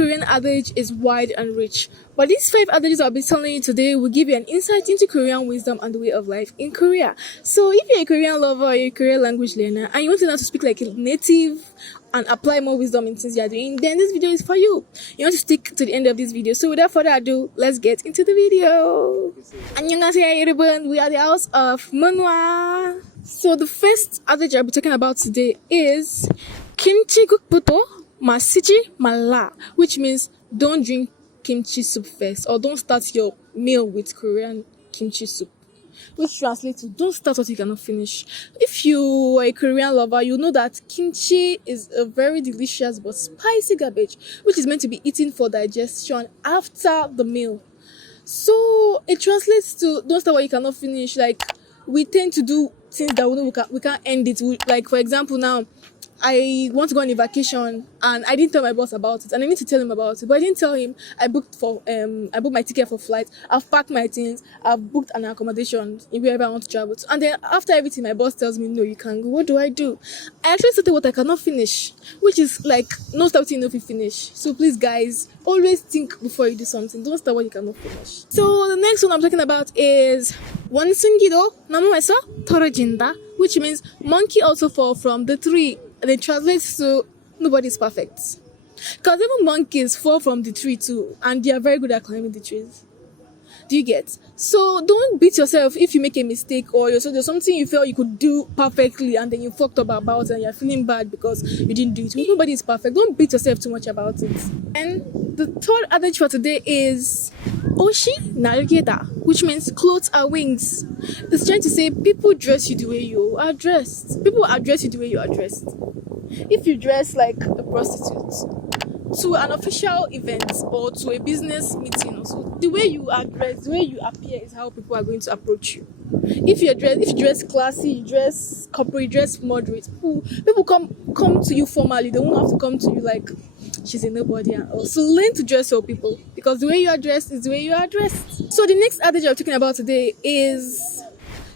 Korean adage is wide and rich, but these 5 adages I'll be telling you today will give you an insight into Korean wisdom and the way of life in Korea. So if you're a Korean lover or a Korean language learner and you want to learn how to speak like a native and apply more wisdom in things you're doing, then this video is for you. You want to stick to the end of this video. So without further ado, let's get into the video. 안녕하세요 여러분, we are the house of MUNHWA. So the first adage I'll be talking about today is Kimchi 국부터 마시지 말라, which means don't drink kimchi soup first, or don't start your meal with Korean kimchi soup, which translates to don't start what you cannot finish. If you are a Korean lover, you know that kimchi is a very delicious but spicy garbage, which is meant to be eaten for digestion after the meal. So it translates to don't start what you cannot finish. Like, we tend to do things that we know we can't end it. Like, for example, now I want to go on a vacation and I didn't tell my boss about it, and I need to tell him about it, but I didn't tell him. I booked my ticket for flight, I've packed my things, I've booked an accommodation in wherever I want to travel to, and then after everything my boss tells me no, you can't go. What do? I actually started what I cannot finish, which is like no start what you know if you finish. So please guys, always think before you do something. Don't start what you cannot finish. So the next one I'm talking about is 원숭이도 나무에서 떨어진다, which means monkey also fall from the tree. And it translates to nobody's perfect. Because even monkeys fall from the tree too, and they are very good at climbing the trees. Do you get? So don't beat yourself if you make a mistake, or so there's something you felt you could do perfectly and then you fucked up about it and you're feeling bad because you didn't do it. Nobody is perfect. Don't beat yourself too much about it. And the third adage for today is Oshi 날개다, which means clothes are wings. It's trying to say people dress you the way you are dressed. People address you the way you are dressed. If you dress like a prostitute to an official event or to a business meeting, also the way you are dressed, the way you appear is how people are going to approach you. If you dress classy, you dress corporate, you dress moderate, people come to you formally. They won't have to come to you like she's a nobody. And also learn to dress your people, because the way you are dressed is the way you are dressed. So the next adage I'm talking about today is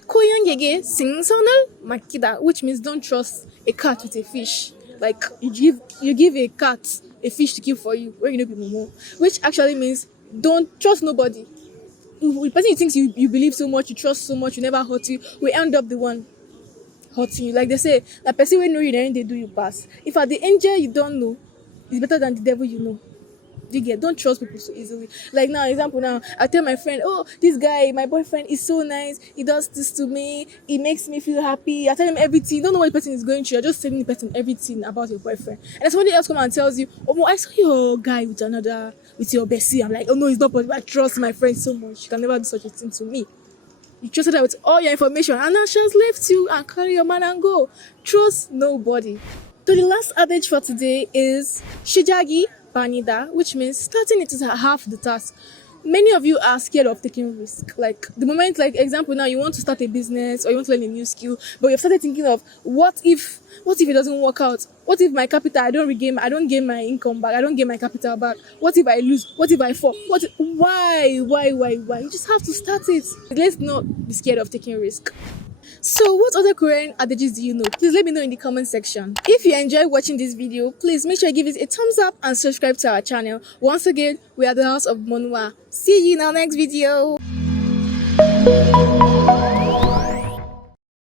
고양이에게 생선을 맡기다, which means don't trust a cat with a fish. Like you give a cat a fish to keep for you where you know people more, which actually means don't trust nobody. The person you think you believe so much, you trust so much, you never hurt you, will end up the one hurting you. Like they say, the person will know you, then they do you pass. If at the angel you don't know, it's better than the devil you know. Don't trust people so easily. Like now, example now, I tell my friend, oh, this guy, my boyfriend is so nice, he does this to me, he makes me feel happy. I tell him everything. You don't know what the person is going through, you're just telling the person everything about your boyfriend. And then somebody else comes and tells you, oh, I saw your guy with your bestie. I'm like, oh no, it's not possible. I trust my friend so much. You can never do such a thing to me. You trusted her with all your information, and now she has left you and carry your man and go. Trust nobody. So the last adage for today is Shijagi Banida, which means starting it is half the task. Many of you are scared of taking risk. Like the moment, like example now, you want to start a business or you want to learn a new skill, but you've started thinking of what if it doesn't work out? What if my capital I don't gain my income back, I don't gain my capital back? What if I lose? What if I fall? Why? You just have to start it. Let's not be scared of taking risk. So what other Korean adages do you know? Please let me know in the comment section. If you enjoy watching this video, please make sure you give it a thumbs up and subscribe to our channel. Once again, we are the house of MUNHWA. See you in our next video.